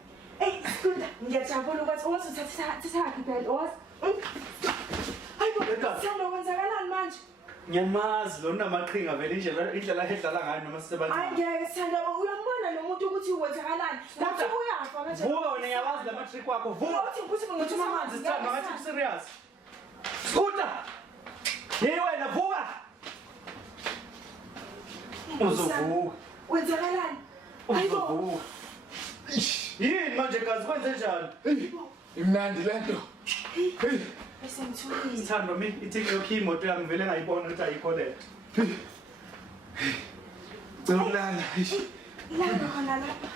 Skunda, ngiyajabula ukuthi uzothatha phela. Hayibo bekazi. Sithanda kwenzakalani manje? Ngiyamazi lo namaqhinga vele indlela edlala ngayo noma sisebancane. Hayi ngeke sithanda uyambona nomuntu ukuthi ukwenzakalani. Ngathi uyafa manje. Vuka wena uyawazi la matrick wakho. Vuka. Uthi mamanzi sithanda ngathi serious. Skuta. Hey wena vuka. Uzovuka. Kwenzakalani? Uzovuka. Yini manje kazi kwenze njani? Imnandi lento. Besengithulile. Sithando mina ithike lokho imoto yami vele ngayibona ukuthi ayikhonele. Zokulala. Lana khona lapha.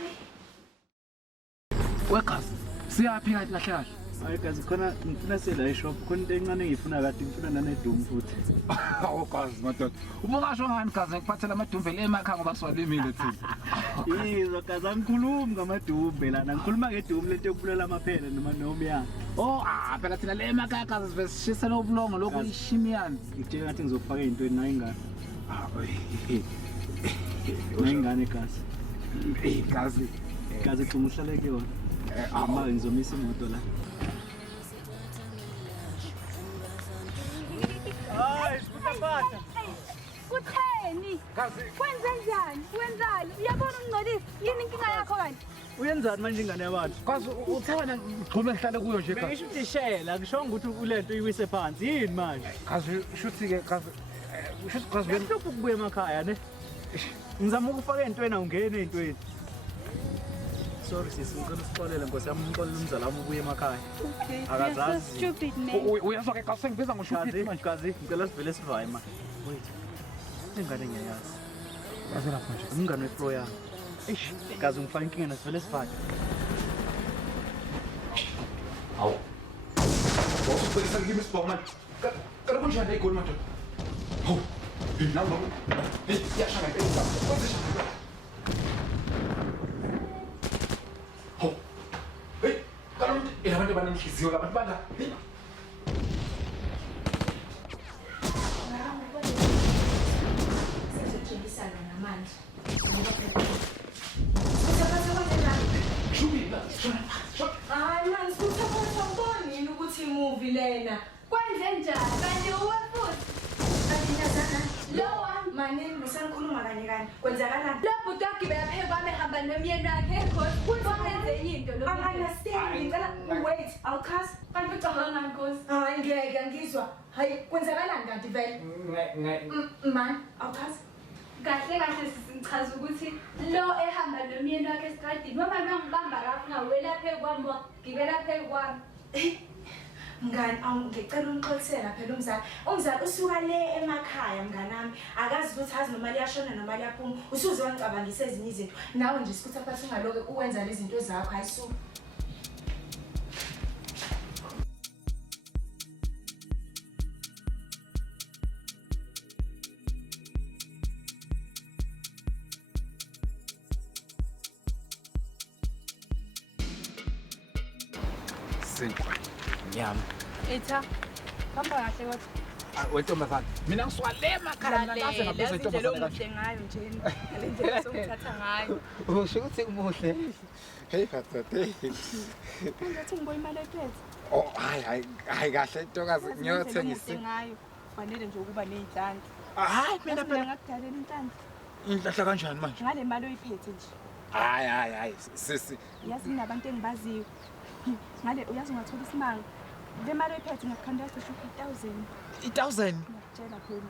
Wekazi. Siyapi ngathi kahle kahle. Hayi kazi khona ngifuna sela e-shop khona into encane ngifuna kade ngifuna nanedum futhi. Awu kazi madoda. Uma ngasho ngani kazi ngikuphathela amadumbe emakhaya ngoba siwalimile thina. Yizwa kazi angikhulumi ngamadumbe lana ngikhuluma ngedum lento yokubulela amaphela noma yami. Oh, phela thina le emakhaya kazi besishisa nobulongo lokho ishimiyani. Ngithe ngathi ngizokufaka into nayo ingane. Nayingane kazi. Kazi xumuhlala kuyona. Ama ngizomisa imoto la. Hayi, Skutaphatha. Kutheni? Kwenze njani? Wenzani? Uyabona ungcolile. Yini inkinga yakho kanje? Uyenzani manje ingane yabantu? Kazi uthana ngigqume ngihlale kuyo nje kazi. Ngisho ukuthi shela, ngishonga ukuthi ulento uyiwise phansi. Yini manje? Kazi shuthi ke kazi. Kazi ngithuka ukubuya emakhaya ne. Ngizama ukufaka entweni awungene entweni. Sorry, ngicela ukuxolela nkosi yami umqondo umzala wami ubuye emakhaya. Akazazi. Uyazwa ke kazi sengibiza ngoshuthi manje kazi ngicela sivele sivaye manje. Ingane ngeyayo. Azona manje. Umngane weflow yami. Kazi ngifaka inkinga nasivele sivaye. Awu. Wokuqinisa kimi sibonga manje. Kala kunjani igoli manje? Hawu. Nawu. Yashaka. Hawu. Hey, kala abantu banenhliziyo labantu banga. Sisebenzisana namanje. Hayi manje kuthakazamboni ukuthi movie lena. Kwenze njani? Kanti uwafuna? Lo wami manje ngisangikhuluma kanye kanye. Kwenzakalani? Lo bhuti wagibela phezu kwami ehamba nomyeni wakhe. Kwenze into lo. I understand. Ngicela wait, awukhasi. Kanti ucabanga ngani Nkosi? Hayi ngeke ngizwa. Hayi kwenzakalani kanti vele? Man, awukhasi. Kahle kahle sichaza ukuthi lo ehamba nomyeni wakhe esitradini ngoba ngangibamba lapha ngawela phezu kwami ngibela phezu kwami. Mngani ngicela ungixoxisela phela umzali usuka le emakhaya mnganami akazi ukuthi azi noma liyashona noma liyaphuma usuze wangicabangisa ezinye izinto nawe nje Skutaphatha ungaloke uwenza lezi zinto zakho ayisu. ekuseni. Nyama. Etha. Hamba kahle kodwa. Wentombazane. Mina ngisuka le emakhaya ngase ngabiza intombazane kanje. Ngayo nje. Le ndlela songithatha ngayo. Usho ukuthi umuhle. Hey Fatate. Ngathi ngiboya imali ephethe. Oh hayi kahle intokazi ngiyothengisa. Ngayo. Fanele nje ukuba nezinhlanhla. Hayi mina phela ngakudalela inhlanhla. Inhlahla kanjani manje? Ngale mali oyiphethe nje. Hayi sisi. Yazi kunabantu engibaziyo. Ngale uyazi ungathola isimanga. Le mali oyiphethe ungakhandela cishe 1000. 1000. Ngiyakutshela phela.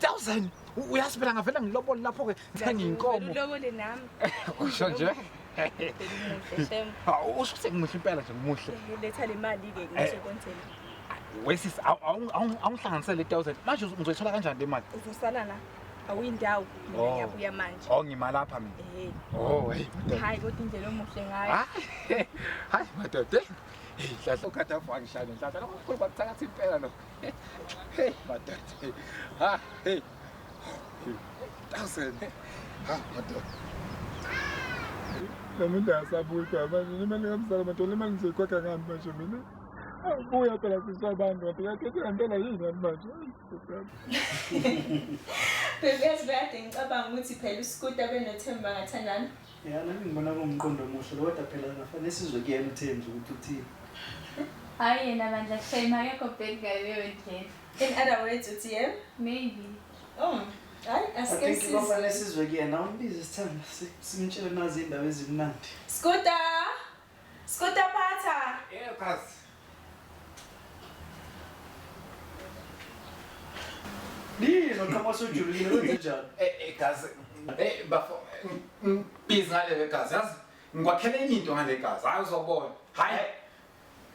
1000. Uyazi phela ngavela ngilobole lapho ke thenga inkomo. Ulobole nami. Usho nje. Usho ukuthi ngimuhle impela nje ngimuhle. Letha le mali ke ngizokwenzela. Wesisi awungihlanganisele 1000. Manje uzoyithola kanjani le mali? Uzosala la. Awuyindawo mina ngiyabuya manje. Ngima lapha mina. Hey. Hey. Hayi kodwa indlela omuhle ngayo. Hayi madoda. Hey, hlahla ukathafa ngishaya nhlahla lokho bakuthakatha impela lo. Hey, madoda. Hey. 1000. Madoda. Nami ndiyasabutha manje imali kamsala madoda imali ngizoyikhokha ngani manje mina? Awubuya phela sisabantu ngiyathetha ngempela yini manje? Bebezi bayade ngicabanga ukuthi phela uSkuta benoThemba ngathandana. Nami ngibona kumqondo omuhle kodwa phela ngafanele sizwe kuyena uThembu ukuthi uthini. Hayi yena bandla shame akekho bad guy leyo ndlela. In other words uthi yebo? Maybe. Oh, hayi asike sizwe. Kufanele sizwe kuyena umbize sithanda simtshele nazi indaba ezimnandi. Skutaphatha. Kasi. Lino kama sojulile wenze njani? Gazi. Bafo busy ngale gazi yazi ngikwakhele enye into ngale gazi hayi uzobona hayi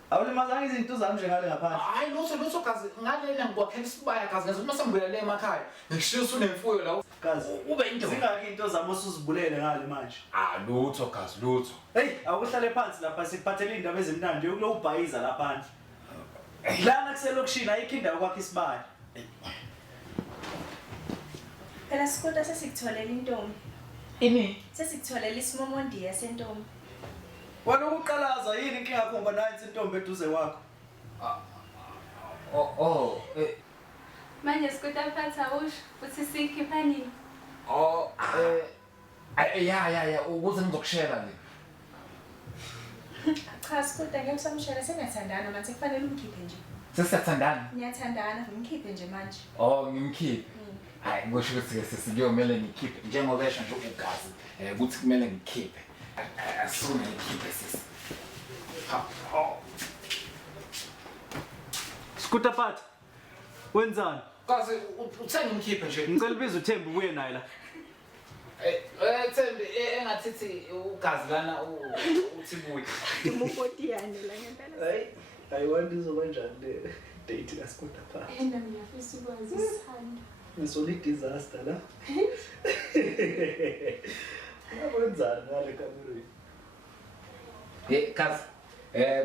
awulimazanga izinto zami nje ngale ngaphandle hayi lutho gazi ngale ngikwakhele isibaya gazi ngezo uma sengibuyele emakhaya ngishiya usunemfuyo la gazi ube into zingaki into zami osuzibulele ngale manje lutho gazi lutho hey awuhlale phansi lapha sikuphathele indaba ezimnandi yokulo ubhayiza lapha lana kuselokishini ayikho indawo kwakhe isibaya Phela Skuta sesikutholela intombi. Ini? Sesikutholela isimomondi yasentombi. Wena ukuqalaza yini inkinga yakho nansi intombi eduze kwakho? Manje Skutaphatha usho futhi sikhipha nini? Ya ukuze ngizokushela nje. Cha Skuta ngeke samshela sengathandana manje kufanele umkhiphe nje. Sesiyathandana? Ngiyathandana ngimkhiphe nje manje. Ngimkhiphe. Hayi ngisho ukuthi sesiyomela ngikhiphe njengoba esho nje ugazi ukuthi kumele ngikhiphe asifuna ngikhiphe sisi Skutaphatha wenzani gazi uthenge ngikhiphe nje ngicela ibiza uThembu ubuye naye la Thembi engathithi ugazi lana uthi buyi umufotiyane la ngempela ayiwandi izoba njani le date la Skutaphatha Mina ngiyafisa ukwazi isithando Ngisole disaster la. Wenzani ngale kamerweni? Gazi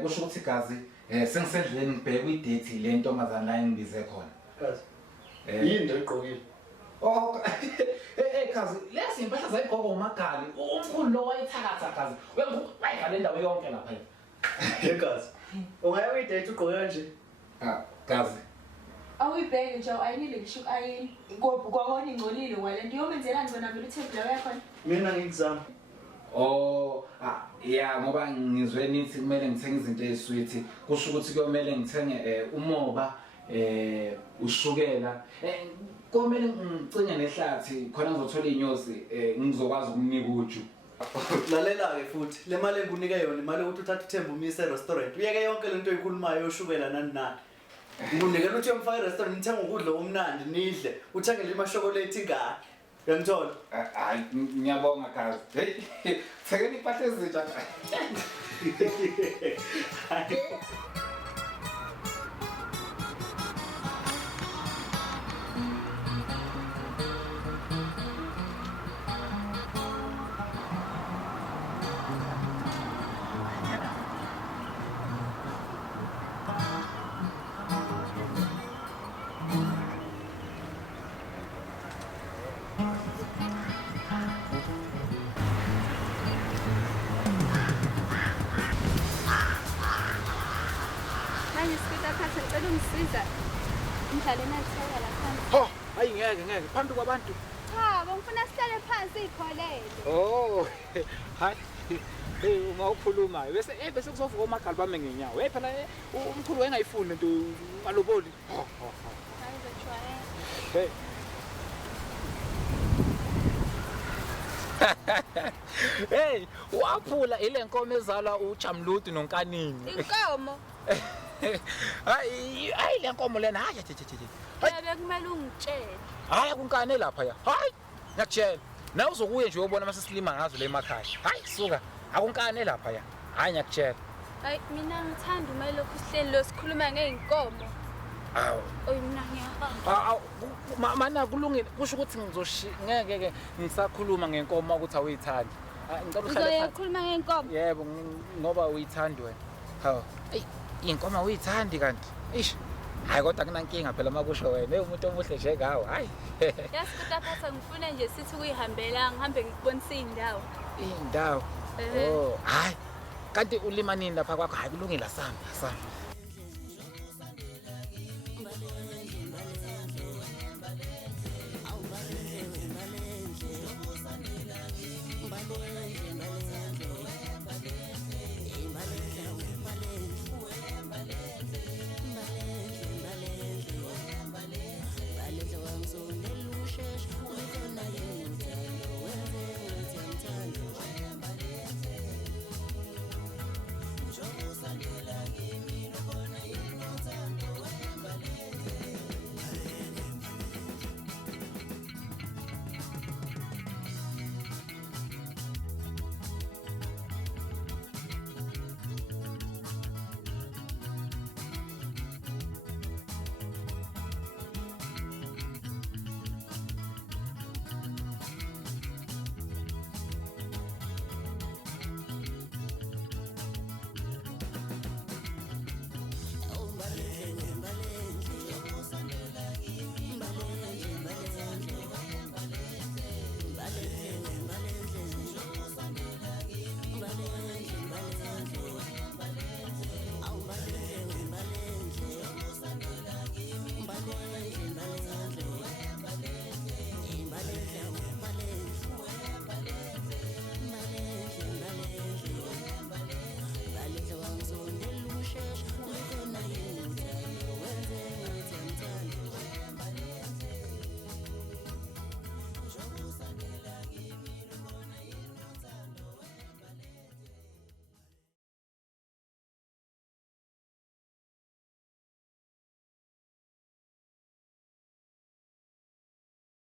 kusho ukuthi gazi sengisendleleni ngibheka idate le ntombazana la ngibize khona. Gazi. Yini into igqokile? Gazi lezi impahla zayigqoka umagali umkhulu lo wayithakatha gazi. Uyangibaya le ndawo yonke lapha. Gazi. Ungaya idate ugqoke kanje? Gazi. Awuyibheke nje ayinile ngisho ayini. Kwabona ingcolile wala ndiyomenzela ngizona vele uThembu leyo yakhona. Mina ngikuzama. Ya ngoba ngizwe nithi kumele ngithenge izinto ezisweet kusho ukuthi kuyomele ngithenge umoba ushukela komele ngicinge nehlathi khona ngizothola inyosi ngizokwazi ukunika uju lalela ke futhi le mali engunike yona imali ukuthi uthatha uThembu umise restaurant uyeke yonke lento oyikhulumayo yoshukela nani nani nginikela uthi umfaka restaurant nithenga ukudla omnandi nidle uthenge le chocolate ingaka uyangithola hayi ngiyabonga gazi hey thekeni impahla ezintsha Siza. Ngihlale natheka la phansi. Ho, hayi ngeke phambi kwabantu. Cha, ngifuna sihlale phansi ikholele. Oh. Hayi. Ungawukhulumayo bese kuzovuka omagali bami ngenyawo. Phela umkhulu wayengayifuni lento aloboli. Hey. Hey, waphula ile nkomo ezala uChamluti nonkanini. Inkomo. Hayi le nkomo lena hayi Yebe kumele ungitshele. hayi kunkane lapha ya. Hayi, ngiyakutshela. Na uzokuye nje uyobona mase silima ngazo le emakhaya. Hayi suka, akunkane lapha ya. Hayi ngiyakutshela. Hayi mina ngithanda uma lokhu sihleli lo sikhuluma ngeinkomo. Awu. Oy mina ngiyahamba. Mana kulungile kusho ukuthi ngeke ngisakhuluma ngenkomo ukuthi awuyithandi. Ngicela uhlale phansi. Uzokhuluma ngeinkomo? Yebo ngoba uyithandi wena. Hawu. Ey, inkomo uyithandi kanti. Ish. Hayi kodwa kunankinga phela makusho wena umuntu omuhle nje ngawe. Hayi. Skutaphatha ngifuna nje sithi kuyihambela ngihambe ngikubonisa indawo. Indawo. Oh, hayi. Kanti ulima nini lapha kwakho? Hayi kulungile sami.